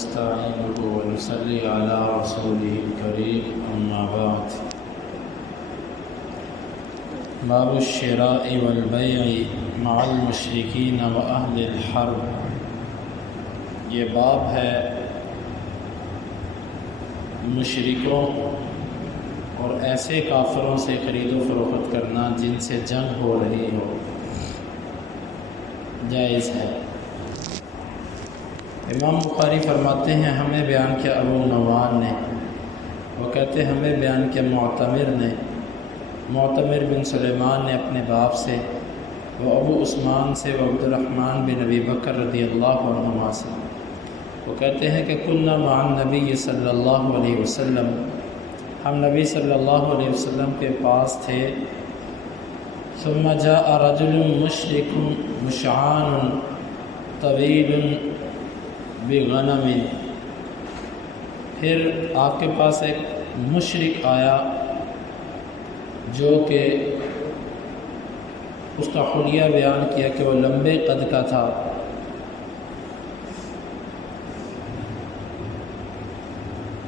ونستعينه ونصلي على رسوله الكريم أما بعد باب الشراء والبيع مع المشركين وأهل الحرب۔ یہ باب ہے مشرکوں اور ایسے کافروں سے خرید و فروخت کرنا جن سے جنگ ہو رہی ہو، جائز ہے۔ امام بخاری فرماتے ہیں ہمیں بیان کیا ابو نوان نے، وہ کہتے ہیں ہمیں بیان کیا معتمر بن سلیمان نے اپنے باپ سے، وہ ابو عثمان سے، وہ عبد الرحمن بن ابی بکر رضی اللہ عنہما سے، وہ کہتے ہیں کہ کننا مع النبی صلی اللہ علیہ وسلم، ہم نبی صلی اللہ علیہ وسلم کے پاس تھے۔ ثم جاء رجل مشرک مشعان طویل بغنم، پھر آپ کے پاس ایک مشرک آیا جو کہ اس کا حلیہ بیان کیا کہ وہ لمبے قد کا تھا،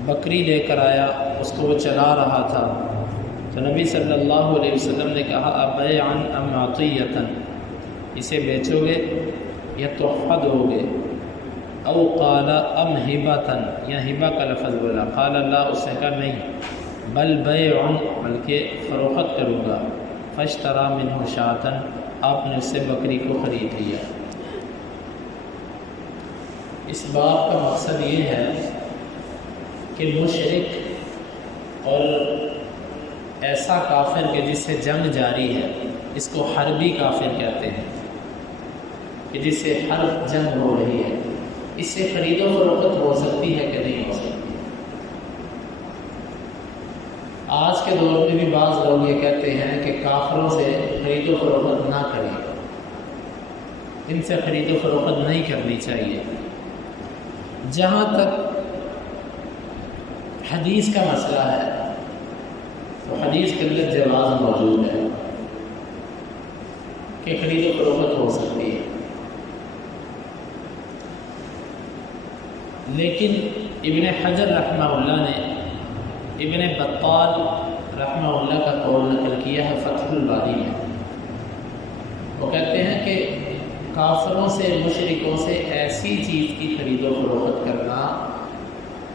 بکری لے کر آیا، اس کو وہ چلا رہا تھا، تو نبی صلی اللہ علیہ وسلم نے کہا ابیعا ام عطیۃ، اسے بیچو گے یا تحفہ دو گے، او قال ام ہبۃ، یا ہبہ کا لفظ بولا، قال اللہ، اس نے کہا نہیں، بل بیع، بلکہ فروخت کروں گا، فاشترى منہ شاۃ، آپ نے اس سے بکری کو خرید لیا۔ اس بات کا مقصد یہ ہے کہ مشرک اور ایسا کافر کہ جس سے جنگ جاری ہے، اس کو حربی کافر کہتے ہیں، کہ جس سے حرب جنگ ہو رہی ہے، اس سے خرید و فروخت ہو سکتی ہے کہ نہیں ہو سکتی۔ آج کے دور میں بھی بعض لوگ یہ کہتے ہیں کہ کافروں سے خرید و فروخت نہ کریں، ان سے خرید و فروخت نہیں کرنی چاہیے۔ جہاں تک حدیث کا مسئلہ ہے تو حدیث کے اندر جواز موجود ہے کہ خرید و فروخت ہو سکتی ہے، لیکن ابن حجر رحمہ اللہ نے ابن بطال رحمہ اللہ کا قول نقل کیا ہے فتح الباری میں، وہ کہتے ہیں کہ کافروں سے، مشرکوں سے ایسی چیز کی خرید و فروخت کرنا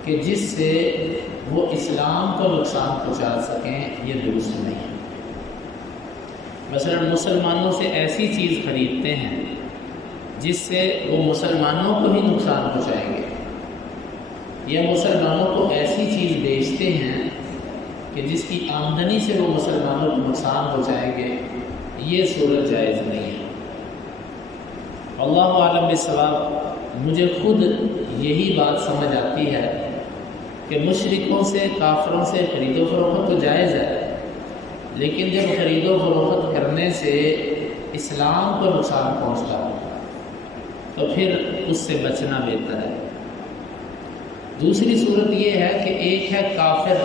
کہ جس سے وہ اسلام کو نقصان پہنچا سکیں، یہ درست نہیں ہے۔ مثلا مسلمانوں سے ایسی چیز خریدتے ہیں جس سے وہ مسلمانوں کو ہی نقصان پہنچائیں گے، یا مسلمانوں کو ایسی چیز بیچتے ہیں کہ جس کی آمدنی سے وہ مسلمانوں کو نقصان پہنچائیں گے، یہ صورت جائز نہیں ہے۔ اللہ عالم بالصواب، مجھے خود یہی بات سمجھ آتی ہے کہ مشرکوں سے، کافروں سے خرید و فروخت تو جائز ہے، لیکن جب خرید و فروخت کرنے سے اسلام کو نقصان پہنچتا ہو تو پھر اس سے بچنا بہتر ہے۔ دوسری صورت یہ ہے کہ ایک ہے کافر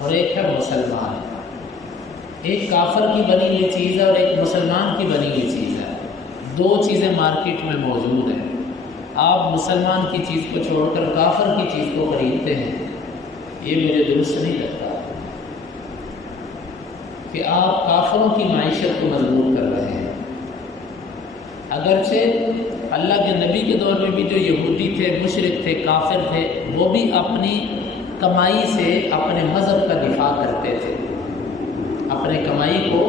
اور ایک ہے مسلمان، ایک کافر کی بنی ہوئی چیز ہے اور ایک مسلمان کی بنی ہوئی چیز ہے، دو چیزیں مارکیٹ میں موجود ہیں، آپ مسلمان کی چیز کو چھوڑ کر کافر کی چیز کو خریدتے ہیں، یہ مجھے درست نہیں لگتا کہ آپ کافروں کی معیشت کو مضبوط کر رہے ہیں۔ اگرچہ اللہ کے نبی کے دور میں بھی جو یہودی تھے، مشرک تھے، کافر تھے، وہ بھی اپنی کمائی سے اپنے مذہب کا دفاع کرتے تھے، اپنے کمائی کو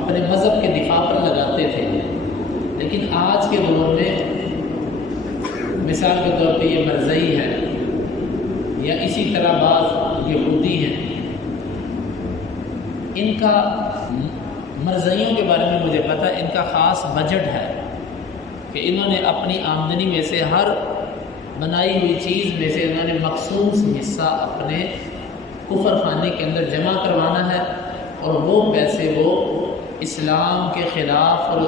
اپنے مذہب کے دفاع پر لگاتے تھے، لیکن آج کے دور میں مثال کے طور پہ یہ مرزئی ہے، یا اسی طرح بعض یہودی ہیں، ان کا مرزئیوں کے بارے میں مجھے پتہ، ان کا خاص بجٹ ہے کہ انہوں نے اپنی آمدنی میں سے ہر بنائی ہوئی چیز میں سے انہوں نے مخصوص حصہ اپنے کفر خانے کے اندر جمع کروانا ہے، اور وہ پیسے وہ اسلام کے خلاف اور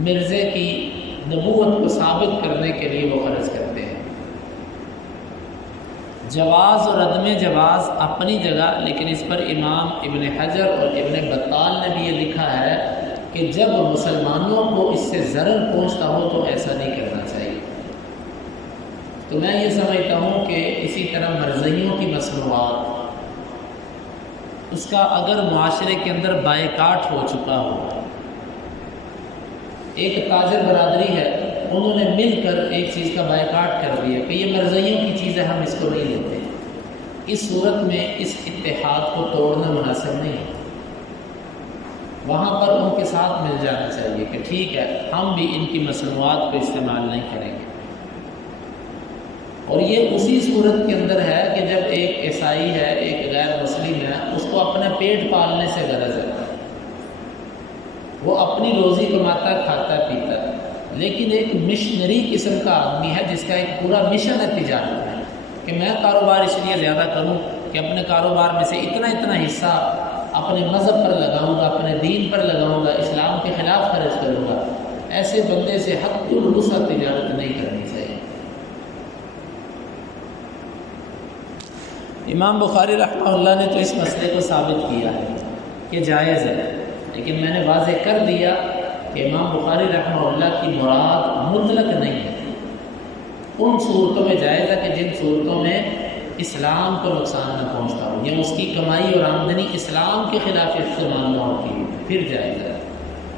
مرزے کی نبوت کو ثابت کرنے کے لیے وہ خرچ کرتے ہیں۔ جواز اور عدم جواز اپنی جگہ، لیکن اس پر امام ابن حجر اور ابن بطال نے بھی یہ لکھا ہے کہ جب مسلمانوں کو اس سے ضرر پہنچتا ہو تو ایسا نہیں کرنا چاہیے۔ تو میں یہ سمجھتا ہوں کہ اسی طرح مرضیوں کی مصنوعات اس کا اگر معاشرے کے اندر بائیکاٹ ہو چکا ہو، ایک تاجر برادری ہے، انہوں نے مل کر ایک چیز کا بائیکاٹ کر دیا کہ یہ مرضیوں کی چیز ہے، ہم اس کو نہیں لیتے، اس صورت میں اس اتحاد کو توڑنا مناسب نہیں ہے۔ وہاں پر ان کے ساتھ مل جانا چاہیے کہ ٹھیک ہے ہم بھی ان کی مصنوعات کو استعمال نہیں کریں گے۔ اور یہ اسی صورت کے اندر ہے کہ جب ایک عیسائی ہے، ایک غیر مسلم ہے، اس کو اپنا پیٹ پالنے سے غرض ہے، وہ اپنی روزی کماتا ہے، کھاتا ہے، پیتا ہے، لیکن ایک مشنری قسم کا آدمی ہے جس کا ایک پورا مشن ہے تجارت میں کہ میں کاروبار اس لیے زیادہ کروں کہ اپنے کاروبار میں سے اتنا حصہ اپنے مذہب پر لگاؤں گا، اپنے دین پر لگاؤں گا، اسلام کے خلاف خرچ کروں گا۔ ایسے بندے سے حق الوسع تجارت نہیں کرنی چاہیے۔ امام بخاری رحمہ اللہ نے تو اس مسئلے کو ثابت کیا ہے کہ جائز ہے، لیکن میں نے واضح کر دیا کہ امام بخاری رحمہ اللہ کی مراد مطلق نہیں ہے، ان صورتوں میں جائز ہے کہ جن صورتوں میں اسلام کو نقصان نہ پہنچتا ہو یا اس کی کمائی اور آمدنی اسلام کے خلاف استعمال نہ ہوتی ہے، پھر جائز ہے۔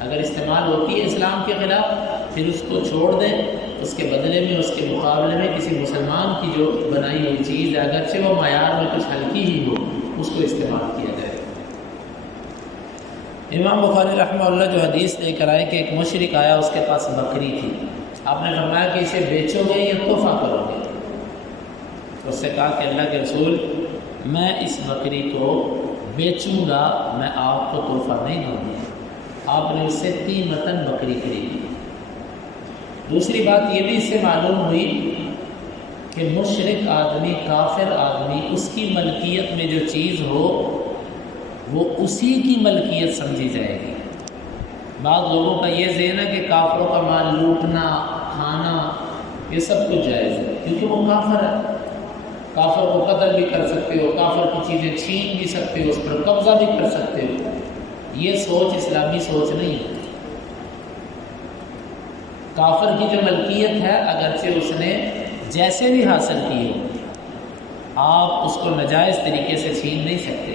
اگر استعمال ہوتی ہے اسلام کے خلاف پھر اس کو چھوڑ دیں، اس کے بدلے میں اس کے مقابلے میں کسی مسلمان کی جو بنائی ہوئی چیز ہے اگرچہ وہ معیار میں کچھ ہلکی ہی ہو اس کو استعمال کیا جائے۔ امام بخاری رحمہ اللہ جو حدیث لے کر آئے کہ ایک مشرک آیا، اس کے پاس بکری تھی، آپ نے فرمایا کہ اسے بیچو گے یا تحفہ کرو گے؟ تو اس سے کہا کہ اللہ کے رسول میں اس بکری کو بیچوں گا، میں آپ کو تحفہ نہیں دوں گا۔ آپ نے اس سے قیمتاً بکری خریدی۔ دوسری بات یہ بھی اس سے معلوم ہوئی کہ مشرک آدمی، کافر آدمی، اس کی ملکیت میں جو چیز ہو وہ اسی کی ملکیت سمجھی جائے گی۔ بعض لوگوں کا یہ ذہن ہے کہ کافروں کا مال لوٹنا، کھانا، یہ سب کچھ جائز ہے کیونکہ وہ کافر ہے، کافر کو قتل بھی کر سکتے ہو، کافر کی چیزیں چھین بھی سکتے ہو، اس پر قبضہ بھی کر سکتے ہو۔ یہ سوچ اسلامی سوچ نہیں ہے۔ کافر کی جو ملکیت ہے اگرچہ اس نے جیسے بھی حاصل کی ہو، آپ اس کو ناجائز طریقے سے چھین نہیں سکتے،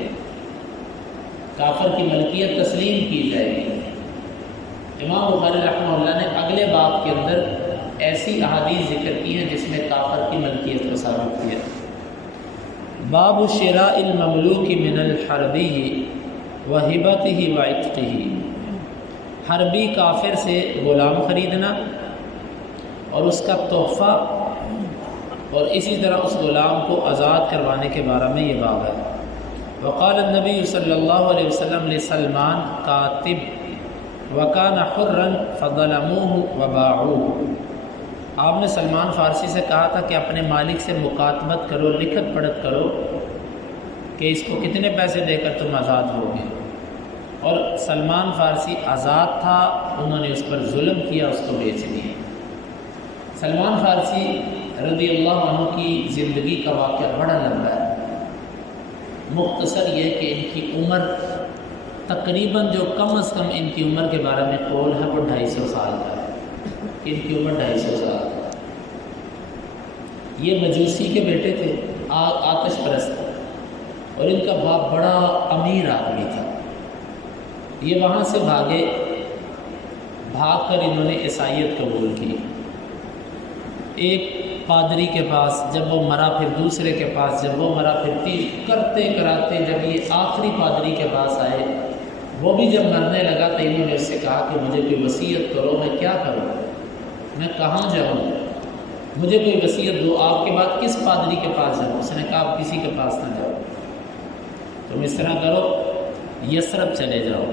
کافر کی ملکیت تسلیم کی جائے گی۔ امام بخاری رحمہ اللہ نے اگلے باب کے اندر ایسی احادیث ذکر کی ہیں جس میں کافر کی ملکیت کو ثابت کیا۔ باب شراء المملوک من الحربی وہبتہ وعتقہ، حربی کافر سے غلام خریدنا اور اس کا تحفہ اور اسی طرح اس غلام کو آزاد کروانے کے بارے میں یہ باب ہے۔ وقال النبی صلی اللہ علیہ وسلم لسلمان کاتب وکان حرا فظلموہ وباعوہ، آپ نے سلمان فارسی سے کہا تھا کہ اپنے مالک سے مکاتبت کرو، لکھت پڑھت کرو کہ اس کو کتنے پیسے دے کر تم آزاد ہوگے، اور سلمان فارسی آزاد تھا، انہوں نے اس پر ظلم کیا، اس کو بیچ دیا۔ سلمان فارسی رضی اللہ عنہ کی زندگی کا واقعہ بڑا لمبا ہے، مختصر یہ کہ ان کی عمر تقریباً جو کم از کم ان کی عمر کے بارے میں قول ہے وہ 250 سال کا ہے، ان کی عمر 250 سال ہے۔ یہ مجوسی کے بیٹے تھے، آتش پرست، اور ان کا باپ بڑا امیر آدمی تھا۔ یہ وہاں سے بھاگے، بھاگ کر انہوں نے عیسائیت قبول کی۔ ایک پادری کے پاس جب وہ مرا، پھر دوسرے کے پاس جب وہ مرا، پھر کرتے کراتے جب یہ آخری پادری کے پاس آئے، وہ بھی جب مرنے لگا تو انہوں نے اس سے کہا کہ مجھے کوئی وصیت کرو، میں کیا کروں، میں کہاں جاؤں، مجھے کوئی وصیت دو، آپ کے بعد کس پادری کے پاس جاؤں؟ اس نے کہا آپ کسی کے پاس نہ جاؤ، تم اس طرح کرو، یثرب چلے جاؤ،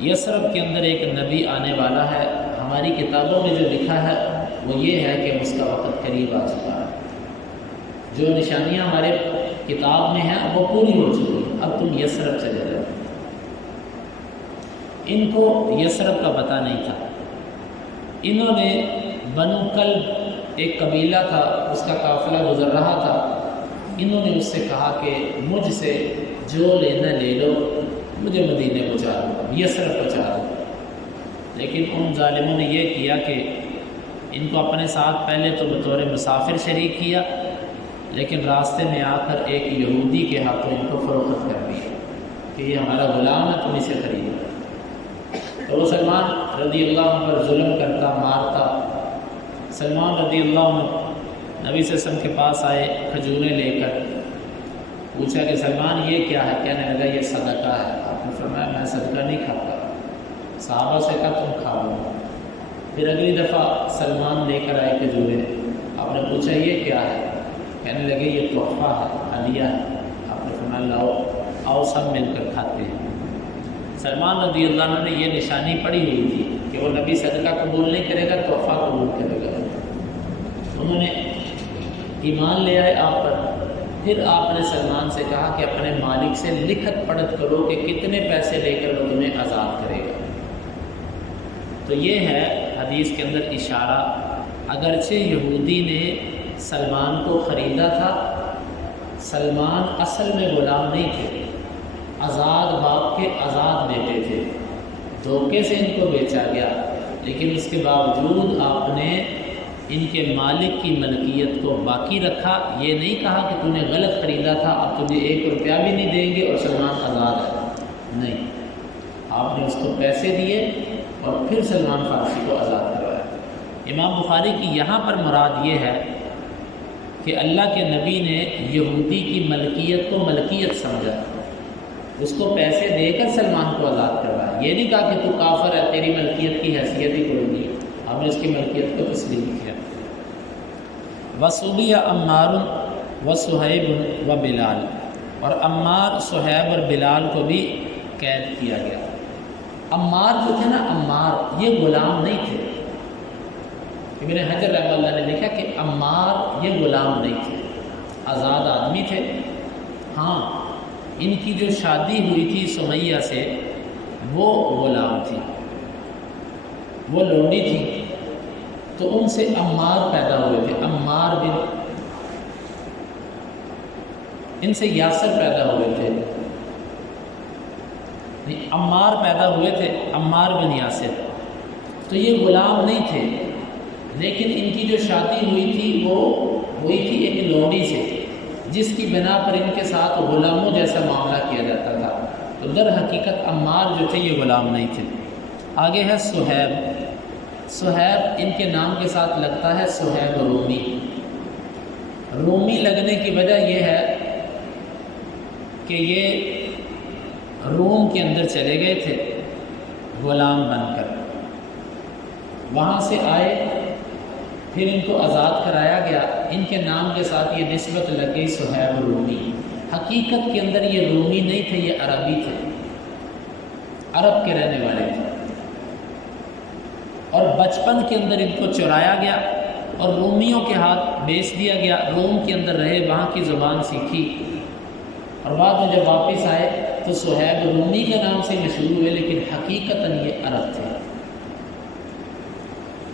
یثرب کے اندر ایک نبی آنے والا ہے، ہماری کتابوں میں جو لکھا ہے وہ یہ ہے کہ اس کا وقت قریب آ چکا ہے، جو نشانیاں ہمارے کتاب میں ہیں وہ پوری ہو چکی ہیں، اب تم یثرب چلے جاؤ۔ ان کو یثرب کا پتہ نہیں تھا، انہوں نے بنو کلب ایک قبیلہ تھا، اس کا قافلہ گزر رہا تھا، انہوں نے اس سے کہا کہ مجھ سے جو لینا لے لو، مجھے مدینے پہنچا دو، یثرب پہنچا دو۔ لیکن ان ظالموں نے یہ کیا کہ ان کو اپنے ساتھ پہلے تو بطور مسافر شریک کیا، لیکن راستے میں آ کر ایک یہودی کے ہاتھوں ان کو فروخت کر دیا کہ یہ ہمارا غلام ہے، تم اسے خریدو۔ تو وہ سلمان رضی اللہ عنہ پر ظلم کرتا، مارتا۔ سلمان رضی اللہ عنہ نبی صلی اللہ علیہ وسلم کے پاس آئے کھجوریں لے کر، پوچھا کہ سلمان یہ کیا ہے؟ کہنے لگا یہ صدقہ ہے۔ آپ نے فرمایا میں صدقہ نہیں کھاتا۔ صحابہ سے کہا تم کھاؤ۔ پھر اگلی دفعہ سلمان لے کر آئے کھجوریں، آپ نے پوچھا یہ کیا ہے؟ کہنے لگے یہ تحفہ ہے، ہدیہ ہے۔ آپ نے فرمایا لاؤ، آؤ سب مل کر کھاتے ہیں۔ سلمان رضی اللہ عنہ نے یہ نشانی پڑی ہوئی تھی کہ وہ نبی صدقہ قبول نہیں کرے گا، تحفہ قبول کرے گا۔ انہوں نے ایمان لے آئے آپ پر۔ پھر آپ نے سلمان سے کہا کہ اپنے مالک سے لکھت پڑھت کرو کہ کتنے پیسے لے کر وہ تمہیں آزاد کرے گا۔ تو یہ ہے حدیث کے اندر اشارہ، اگرچہ یہودی نے سلمان کو خریدا تھا، سلمان اصل میں غلام نہیں تھے، آزاد باپ کے آزاد بیٹے تھے، دھوکے سے ان کو بیچا گیا، لیکن اس کے باوجود آپ نے ان کے مالک کی ملکیت کو باقی رکھا۔ یہ نہیں کہا کہ تو نے غلط خریدا تھا، اب تجھے 1 روپیہ بھی نہیں دیں گے اور سلمان آزاد ہے، نہیں، آپ نے اس کو پیسے دیے اور پھر سلمان فارسی کو آزاد کروایا۔ امام بخاری کی یہاں پر مراد یہ ہے کہ اللہ کے نبی نے یہودی کی ملکیت کو ملکیت سمجھا، اس کو پیسے دے کر سلمان کو آزاد کروایا۔ یہ نہیں کہا کہ تو کافر ہے، تیری ملکیت کی حیثیت ہی کوئی نہیں، ہم نے اس کی ملکیت کو تسلیم کیا۔ وَصُبِيَ عَمَّارٌ وَصُہَيْبٌ وَبِلال، اور عمار، صہیب اور بلال کو بھی قید کیا گیا۔ عمار جو تھے نا، عمار یہ غلام نہیں تھے۔ ابن حجر رحمہ اللہ نے لکھا کہ عمار یہ غلام نہیں تھے، آزاد آدمی تھے۔ ہاں، ان کی جو شادی ہوئی تھی سمیہ سے وہ غلام تھی، وہ لونڈی تھی، تو ان سے عمار پیدا ہوئے تھے، عمار بن، ان سے یاسر پیدا ہوئے تھے، عمار پیدا ہوئے تھے، عمار بن یاسر۔ تو یہ غلام نہیں تھے، لیکن ان کی جو شادی ہوئی تھی وہ ہوئی تھی ایک لونڈی سے، جس کی بنا پر ان کے ساتھ غلاموں جیسا معاملہ کیا جاتا تھا۔ تو در حقیقت عمار جو تھے یہ غلام نہیں تھے۔ آگے ہے صہیب۔ صہیب ان کے نام کے ساتھ لگتا ہے صہیب رومی۔ رومی لگنے کی وجہ یہ ہے کہ یہ روم کے اندر چلے گئے تھے غلام بن کر، وہاں سے آئے، پھر ان کو آزاد کرایا گیا، ان کے نام کے ساتھ یہ نسبت لگ گئی صہیب رومی۔ حقیقت کے اندر یہ رومی نہیں تھے، یہ عربی تھے، عرب کے رہنے والے تھے، اور بچپن کے اندر ان کو چرایا گیا اور رومیوں کے ہاتھ بیچ دیا گیا، روم کے اندر رہے، وہاں کی زبان سیکھی، اور بعد میں جب واپس آئے تو صہیب رومی کے نام سے مشہور ہوئے، لیکن حقیقتاً یہ عرب تھے۔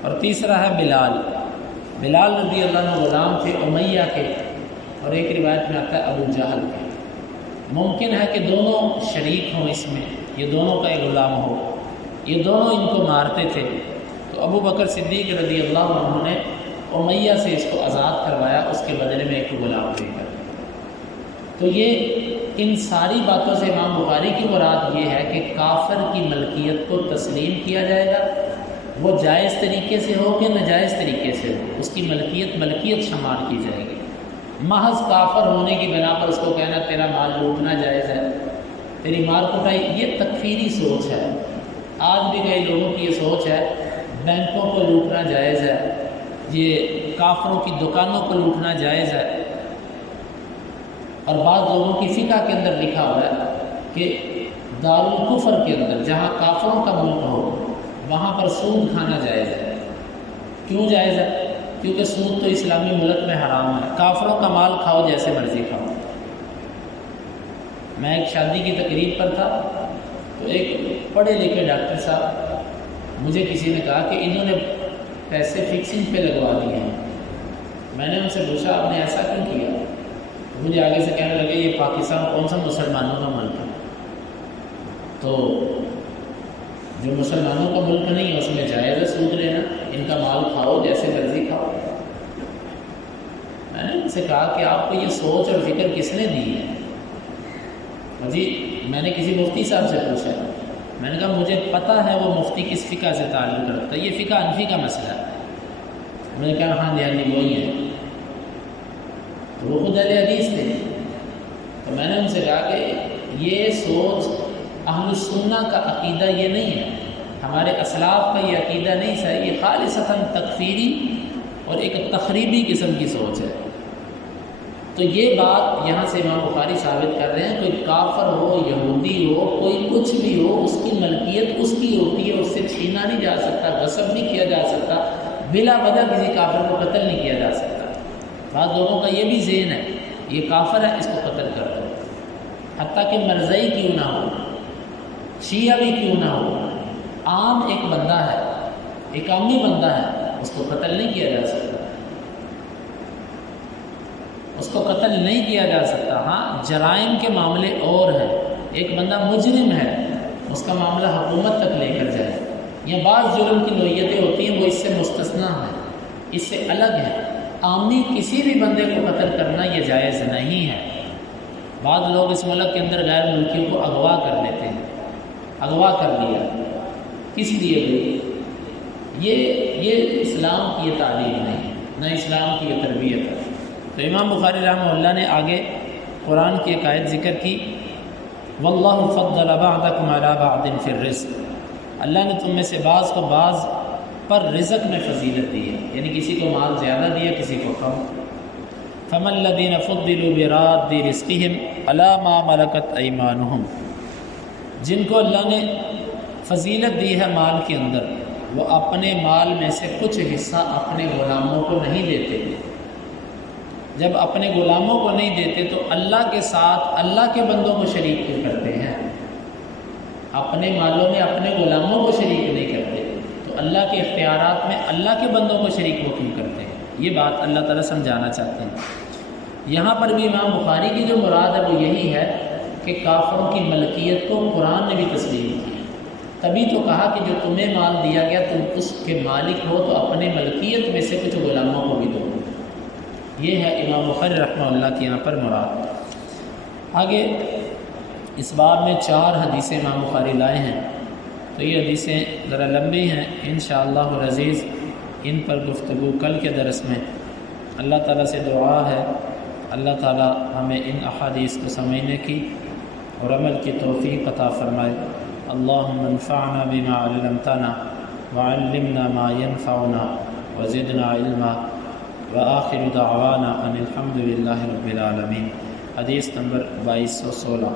اور تیسرا ہے بلال۔ بلال رضی اللہ عنہ غلام تھے امیہ کے، اور ایک روایت میں آتا ہے ابو جہل کے۔ ممکن ہے کہ دونوں شریک ہوں اس میں، یہ دونوں کا ایک غلام ہو، یہ دونوں ان کو مارتے تھے، تو ابو بکر صدیق رضی اللہ عنہ نے امیہ سے اس کو آزاد کروایا، اس کے بدلے میں ایک غلام دے کر۔ تو یہ ان ساری باتوں سے امام بخاری کی مراد یہ ہے کہ کافر کی ملکیت کو تسلیم کیا جائے گا، وہ جائز طریقے سے ہو کہ ناجائز طریقے سے ہو، اس کی ملکیت شمار کی جائے گی۔ محض کافر ہونے کی بنا پر اس کو کہنا تیرا مال لوٹنا جائز ہے، تیری مال کٹائی، یہ تکفیری سوچ ہے۔ آج بھی کئی لوگوں کی یہ سوچ ہے بینکوں کو لوٹنا جائز ہے، یہ کافروں کی دکانوں کو لوٹنا جائز ہے، اور بعض لوگوں کی فقہ کے اندر لکھا ہوا ہے کہ دارالکفر کے اندر جہاں کافروں کا ملک ہو وہاں پر سود کھانا جائز ہے۔ کیوں جائز ہے؟ کیونکہ سود تو اسلامی ملک میں حرام ہے، کافروں کا مال کھاؤ جیسے مرضی کھاؤ۔ میں ایک شادی کی تقریب پر تھا، تو ایک پڑھے لکھے ڈاکٹر صاحب، مجھے کسی نے کہا کہ انہوں نے پیسے فکسنگ پہ لگوا دیے ہیں۔ میں نے ان سے پوچھا آپ نے ایسا کیوں کیا؟ مجھے آگے سے کہنے لگے یہ پاکستان کون سا مسلمانوں کا ملک ہے؟ تو جو مسلمانوں کا ملک نہیں ہے اس میں جائز ہے سود لینا، ان کا مال کھاؤ جیسے مرضی کھاؤ۔ میں نے ان سے کہا کہ آپ کو یہ سوچ اور فکر کس نے دی ہے؟ جی میں نے کسی مفتی صاحب سے پوچھا، میں نے کہا مجھے پتہ ہے وہ مفتی کس فقہ سے تعلق رکھتا ہے، یہ فقہ انفی کا مسئلہ ہے۔ میں نے کہا ہاں دھیان وہی ہے، وہ خود اہل حدیث تھے۔ تو میں نے ان سے کہا کہ یہ سوچ اہل السنہ کا عقیدہ یہ نہیں ہے، ہمارے اسلاف کا یہ عقیدہ نہیں ہے، یہ خالصتاً تکفیری اور ایک تخریبی قسم کی سوچ ہے۔ تو یہ بات یہاں سے امام بخاری ثابت کر رہے ہیں، کوئی کافر ہو، یہودی ہو، کوئی کچھ بھی ہو، اس کی ملکیت اس کی ہوتی ہے، اس سے چھینا نہیں جا سکتا، غصب نہیں کیا جا سکتا، بلا وجہ کسی کافر کو قتل نہیں کیا جا سکتا۔ بعض لوگوں کا یہ بھی ذہن ہے یہ کافر ہے اس کو قتل کر دو، حتیٰ کہ مرزئی کیوں نہ ہو، شیعہ بھی کیوں نہ ہو، عام ایک بندہ ہے، ایک عامی بندہ ہے، اس کو قتل نہیں کیا جا سکتا، اس کو قتل نہیں کیا جا سکتا۔ ہاں جرائم کے معاملے اور ہیں، ایک بندہ مجرم ہے اس کا معاملہ حکومت تک لے کر جائے، یا بعض جرم کی نوعیتیں ہوتی ہیں وہ اس سے مستثنیٰ ہیں، اس سے الگ ہے۔ عامی کسی بھی بندے کو قتل کرنا یہ جائز نہیں ہے۔ بعض لوگ اس ملک کے اندر غیر ملکیوں کو اغوا کر لیتے ہیں، اغوا کر لیا، کس لیے بھی؟ یہ اسلام کی یہ تعلیم نہیں ہے، نہ اسلام کی یہ تربیت ہے۔ تو امام بخاری رحمہ اللہ نے آگے قرآن کی ایک آیت ذکر کی، واللہ فضل بعضکم علی بعض فی الرزق، اللہ نے تم میں سے بعض کو بعض پر رزق میں فضیلت دی ہے، یعنی کسی کو مال زیادہ دیا کسی کو کم۔ فَمَا الَّذِينَ فُضِّلُوا بِرَادِّ رِزْقِهِمْ عَلَىٰ مَا مَلَكَتْ أَيْمَانُهُمْ، جن کو اللہ نے فضیلت دی ہے مال کے اندر، وہ اپنے مال میں سے کچھ حصہ اپنے غلاموں کو نہیں دیتے۔ جب اپنے غلاموں کو نہیں دیتے تو اللہ کے ساتھ اللہ کے بندوں کو شریک کیوں کرتے ہیں؟ اپنے مالوں میں اپنے غلاموں کو شریک نہیں کرتے تو اللہ کے اختیارات میں اللہ کے بندوں کو شریک وہ کیوں کرتے ہیں؟ یہ بات اللہ تعالیٰ سمجھانا چاہتے ہیں۔ یہاں پر بھی امام بخاری کی جو مراد ہے وہ یہی ہے کہ کافروں کی ملکیت کو قرآن نے بھی تسلیم کی، تبھی تو کہا کہ جو تمہیں مال دیا گیا تم اس کے مالک ہو تو اپنے ملکیت میں سے کچھ غلاموں کو بھی دو۔ یہ ہے امام بخاری رحمہ اللہ کی یہاں پر مراد۔ آگے اس باب میں 4 حدیثیں امام بخاری لائے ہیں، تو یہ حدیثیں ذرا لمبی ہیں، انشاءاللہ العزیز ان پر گفتگو کل کے درس میں۔ اللہ تعالیٰ سے دعا ہے اللہ تعالیٰ ہمیں ان احادیث کو سمجھنے کی اور عمل کی توفیق عطا فرمائے۔ اللہم انفعنا بما علمتنا وعلمنا ما ينفعنا وزدنا علما وآخر دعوانا ان الحمد للہ رب العالمین۔ حدیث نمبر 2216۔